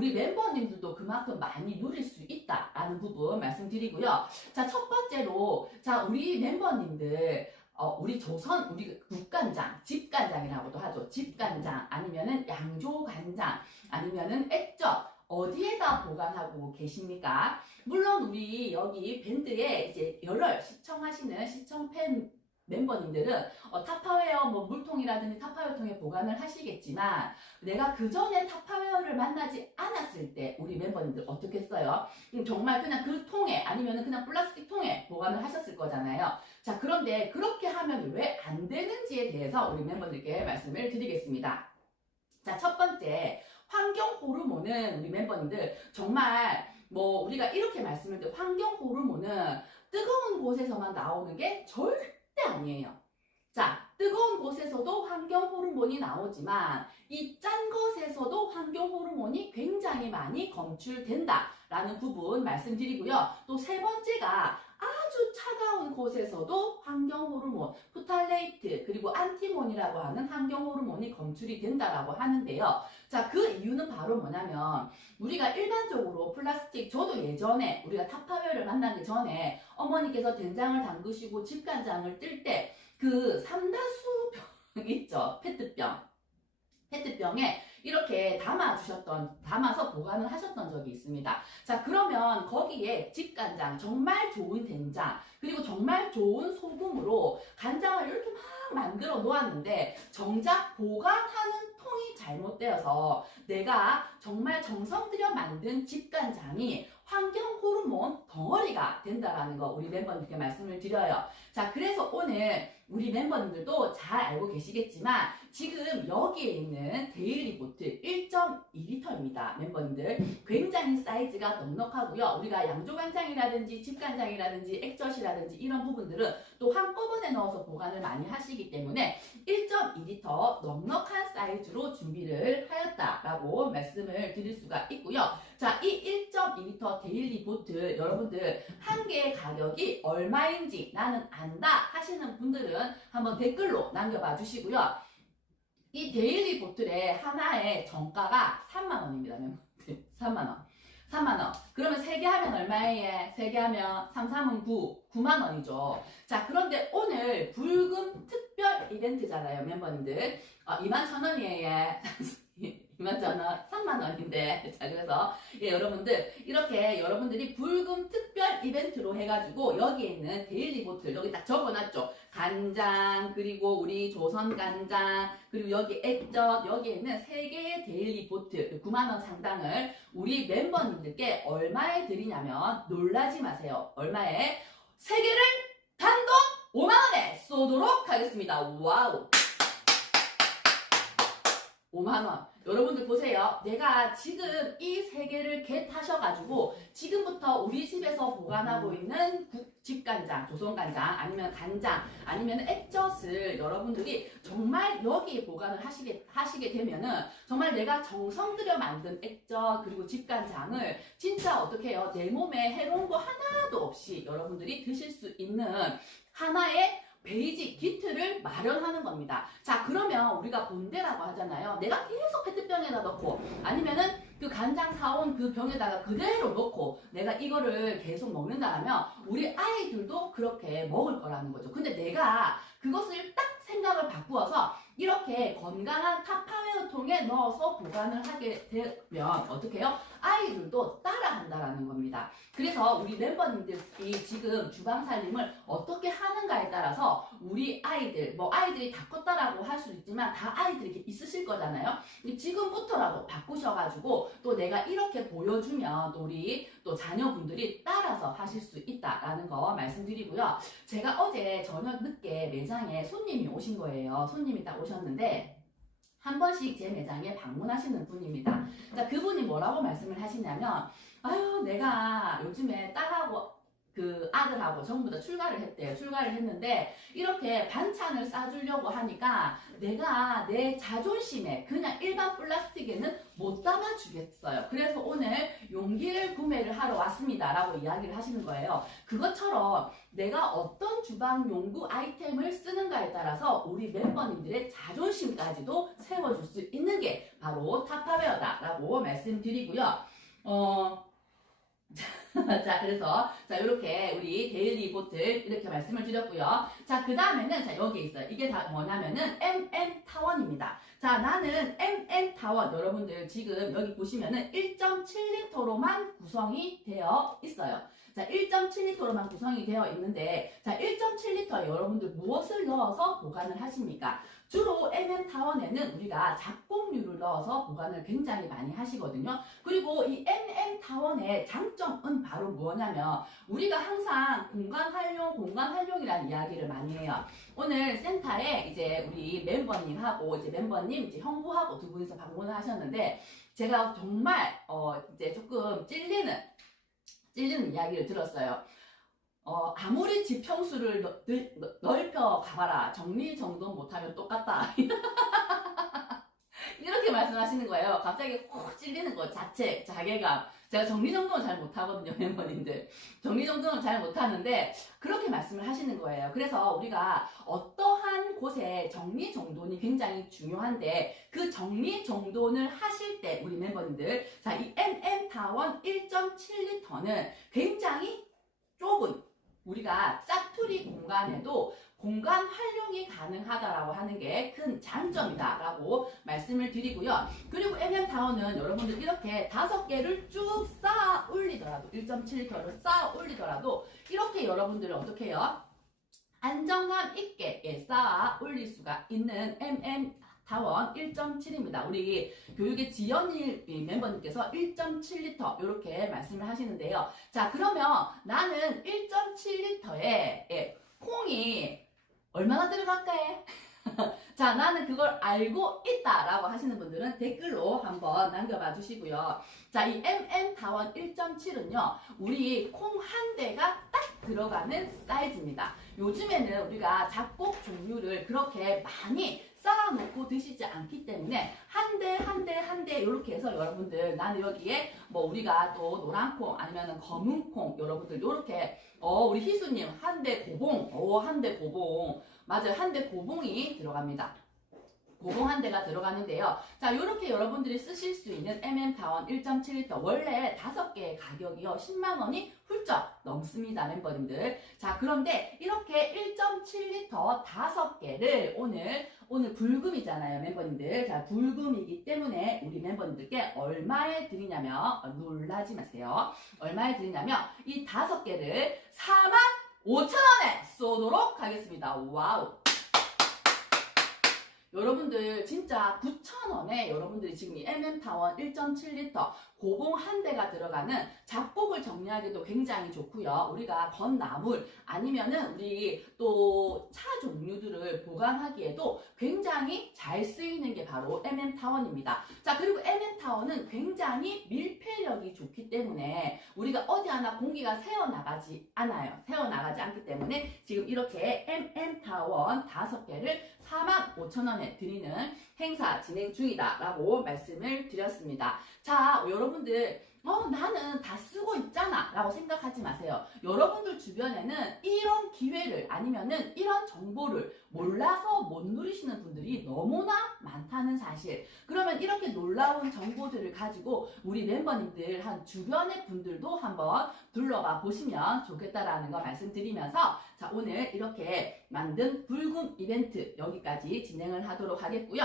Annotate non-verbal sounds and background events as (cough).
우리 멤버님들도 그만큼 많이 누릴 수 있다라는 부분 말씀드리고요. 자, 첫 번째로, 자, 우리 멤버님들, 어, 우리 조선, 우리 국간장, 집간장이라고도 하죠. 집간장, 아니면은 양조간장, 아니면은 액젓, 어디에다 보관하고 계십니까? 물론 우리 여기 밴드에 이제 열혈 시청하시는 시청 팬 멤버님들은 어, 타파웨어 뭐 물통이라든지 타파웨어 통에 보관을 하시겠지만 내가 그 전에 타파웨어를 만나지 않았을 때 우리 멤버님들 어떻게? 음, 정말 그냥 그 통에 아니면 그냥 플라스틱 통에 보관을 하셨을 거잖아요. 자 그런데 그렇게 하면 왜 안 되는지에 대해서 우리 멤버들께 말씀을 드리겠습니다. 자 첫 번째 환경 호르몬은 우리 멤버님들 정말 뭐 우리가 이렇게 말씀을 드려 환경 호르몬은 뜨거운 곳에서만 나오는 게 절대 아니에요. 자, 뜨거운 곳에서도 환경 호르몬이 나오지만 이 짠 것에서도 환경 호르몬이 굉장히 많이 검출된다라는 부분 말씀드리고요. 또 세 번째가 아주 차가운 곳에서도 환경 호르몬, 프탈레이트 그리고 안티몬이라고 하는 환경 호르몬이 검출이 된다라고 하는데요. 자, 그 이유는 바로 뭐냐면 우리가 일반적으로 플라스틱 저도 예전에 우리가 타파웨어를 만나기 전에 어머니께서 된장을 담그시고 집간장을 뜰 때 그 삼다수 병 (laughs) 있죠. 페트병. 페트병에 이렇게 담아 주셨던 담아서 보관을 하셨던 적이 있습니다. 자, 그러면 거기에 집간장 정말 좋은 된장 그리고 정말 좋은 소금으로 간장을 이렇게 막 만들어 놓았는데 정작 보관하는 잘못되어서 내가 정말 정성 들여 만든 집간장이 환경 호르몬 덩어리가 된다라는 거 우리 멤버님께 말씀을 드려요. 자, 그래서 오늘 우리 멤버님들도 잘 알고 계시겠지만 지금 여기에 있는 데일리 보트 1.2리터입니다. 멤버님들 굉장히 사이즈가 넉넉하고요. 우리가 양조간장이라든지 집간장이라든지 액젓이라든지 이런 부분들은 또 한꺼번에 넣어서 보관을 많이 하시기 때문에 1.2리터 넉넉한 사이즈로 준비를 하였다라고 말씀을 드릴 수가 있고요. 자, 이 1.2리터 데일리 보트 여러분들 한 개의 가격이 얼마인지 나는 안다 하시는 분들은 한번 댓글로 남겨봐 주시고요. 이 데일리 보틀의 하나의 정가가 3만원입니다. 3만원. 3만원. 그러면 3개 하면 얼마예요? 3개 하면 3, 3은 9, 9만원이죠. 자, 그런데 오늘 불금 특별 이벤트잖아요, 멤버님들. 어, 2만 천원이에요. 2만 (laughs) 천원, 3만원인데. 자, 그래서, 예, 여러분들, 이렇게 여러분들이 불금 특 별 이벤트로 해가지고, 여기에 있는 데일리 보틀, 여기 딱 적어놨죠. 간장, 그리고 우리 조선 간장, 그리고 여기 액젓, 여기에 있는 세 개의 데일리 보트 9만원 상당을 우리 멤버님들께 얼마에 드리냐면 놀라지 마세요. 얼마에? 세 개를 단돈 5만원에 쏘도록 하겠습니다. 와우! 5만원. 여러분들 보세요. 내가 지금 이 세 개를 겟하셔가지고 지금부터 우리 집에서 보관하고 있는 국, 집간장, 조선간장, 아니면 간장, 아니면 액젓을 여러분들이 정말 여기에 보관을 하시게, 하시게 되면은 정말 내가 정성 들여 만든 액젓 그리고 집간장을 진짜 어떻게 해요? 내 몸에 해로운 거 하나도 없이 여러분들이 드실 수 있는 하나의 베이직 키트를 마련하는 겁니다. 자, 그러면 우리가 본대라고 하잖아요. 내가 계속 페트병에다 넣고 아니면은 그 간장 사온 그 병에다가 그대로 넣고 내가 이거를 계속 먹는다면 우리 아이들도 그렇게 먹을 거라는 거죠. 근데 내가 그것을 딱 생각을 바꾸어서 이렇게 건강한 타파웨어 통에 넣어서 보관을 하게 되면 어떻게 해요? 아이들도 따라한다라는 겁니다. 그래서 우리 멤버님들이 지금 주방 살림을 어떻게 하는가에 따라서 우리 아이들, 뭐 아이들이 다 컸다라고 할 수 있지만 다 아이들이 있으실 거잖아요. 지금부터라도 바꾸셔가지고 또 내가 이렇게 보여주면 또 우리 또 자녀분들이 따라서 하실 수 있다라는 거 말씀드리고요. 제가 어제 저녁 늦게 매장에 손님이 오신 거예요. 손님이 딱 오셨는데 한 번씩 제 매장에 방문하시는 분입니다. 자, 그분이 뭐라고 말씀을 하시냐면, 아유, 내가 요즘에 딸하고 그 아들하고 전부 다 출가를 했대요. 출가를 했는데, 이렇게 반찬을 싸주려고 하니까 내가 내 자존심에 그냥 일반 플라스틱에는 못 담아주겠어요. 그래서 오늘 요 용기를 구매를 하러 왔습니다 라고 이야기를 하시는 거예요. 그것처럼 내가 어떤 주방 용구 아이템을 쓰는가에 따라서 우리 멤버님들의 자존심까지도 세워줄 수 있는 게 바로 타파웨어다라고 말씀드리고요. 어, (laughs) 자, 그래서, 자, 이렇게 우리 데일리 보틀 이렇게 말씀을 드렸고요. 자, 그 다음에는, 자, 여기 있어요. 이게 다 뭐냐면은, MM 타원입니다. 자, 나는 MM 타원, 여러분들 지금 여기 보시면은 1.7리터로만 구성이 되어 있어요. 자, 1.7리터로만 구성이 되어 있는데, 자, 1.7리터에 여러분들 무엇을 넣어서 보관을 하십니까? 주로 MM 타원에는 우리가 작곡류를 넣어서 보관을 굉장히 많이 하시거든요. 그리고 이 MM 타원의 장점은 바로 뭐냐면 우리가 항상 공간 활용, 공간 활용이라는 이야기를 많이 해요. 오늘 센터에 이제 우리 멤버님하고 이제 멤버님 이제 형부하고 두 분이서 방문을 하셨는데 제가 정말 어 이제 조금 찔리는 찔리는 이야기를 들었어요. 어, 아무리 지평수를 넓- 넓- 가 봐라. 정리정돈 못하면 똑같다. (laughs) 이렇게 말씀하시는 거예요. 갑자기 콕 찔리는 거 자체, 자괴감. 제가 정리정돈을 잘 못하거든요, 멤버님들. 정리정돈을 잘 못하는데, 그렇게 말씀을 하시는 거예요. 그래서 우리가 어떠한 곳에 정리정돈이 굉장히 중요한데, 그 정리정돈을 하실 때, 우리 멤버님들, 자, 이 NM타원 1.7리터는 굉장히 좁은, 우리가 짜투리 공간에도 공간 활용이 가능하다라고 하는 게 큰 장점이다라고 말씀을 드리고요. 그리고 MM타운은 여러분들 이렇게 다섯 개를 쭉 쌓아 올리더라도 1.7리터를 쌓아 올리더라도 이렇게 여러분들은 어떻게 해요? 안정감 있게 예, 쌓아 올릴 수가 있는 MM 타원 1.7입니다. 우리 교육의 지연일 이 멤버님께서 1.7리터 이렇게 말씀을 하시는데요. 자 그러면 나는 1.7리터에 콩이 얼마나 들어갈까 해? (laughs) 자, 나는 그걸 알고 있다 라고 하시는 분들은 댓글로 한번 남겨봐 주시고요. 자, 이 MM 다원 1.7은요, 우리 콩 한 대가 딱 들어가는 사이즈입니다. 요즘에는 우리가 잡곡 종류를 그렇게 많이 쌓아놓고 드시지 않기 때문에 한 대 한 대 한 대 이렇게 해서 여러분들 나는 여기에 뭐 우리가 또 노란 콩 아니면은 검은 콩 여러분들 이렇게 어 우리 희수님 한 대 고봉 어한 대 고봉 맞아요 한 대 고봉이 들어갑니다. 고봉 한 대가 들어가는데요. 자, 이렇게 여러분들이 쓰실 수 있는 MM 다원 1.7리터 원래 다섯 개의 가격이요 10만 원이 훌쩍 넘습니다, 멤버님들. 자, 그런데 이렇게 1.7리터 다섯 개를 오늘 오늘 불금이잖아요, 멤버님들. 자, 불금이기 때문에 우리 멤버님들께 얼마에 드리냐면 어, 놀라지 마세요. 얼마에 드리냐면 이 다섯 개를 4만 5천 원에 쏘도록 하겠습니다. 와우. 여러분들 진짜 9,000원에 여러분들이 지금 이 MM타원 1.7리터 고봉 한 대가 들어가는 잡곡을 정리하기도 굉장히 좋고요. 우리가 건나물 아니면은 우리 또 차 종류들을 보관하기에도 굉장히 잘 쓰이는 게 바로 MM타원입니다. 자 그리고 MM타원은 굉장히 밀폐력이 좋기 때문에 우리가 어디 하나 공기가 새어나가지 않아요. 새어나가지 않기 때문에 지금 이렇게 MM타원 다섯 개를 45,000원에 드리는 행사 진행 중이다 라고 말씀을 드렸습니다. 자, 여러분들, 어, 나는 다 쓰고 있잖아. 라고 생각하지 마세요. 여러분들 주변에는 이런 기회를 아니면은 이런 정보를 몰라서 못 누리시는 분들이 너무나 많다는 사실. 그러면 이렇게 놀라운 정보들을 가지고 우리 멤버님들 한 주변의 분들도 한번 둘러봐 보시면 좋겠다라는 거 말씀드리면서 자, 오늘 이렇게 만든 불금 이벤트 여기까지 진행을 하도록 하겠고요.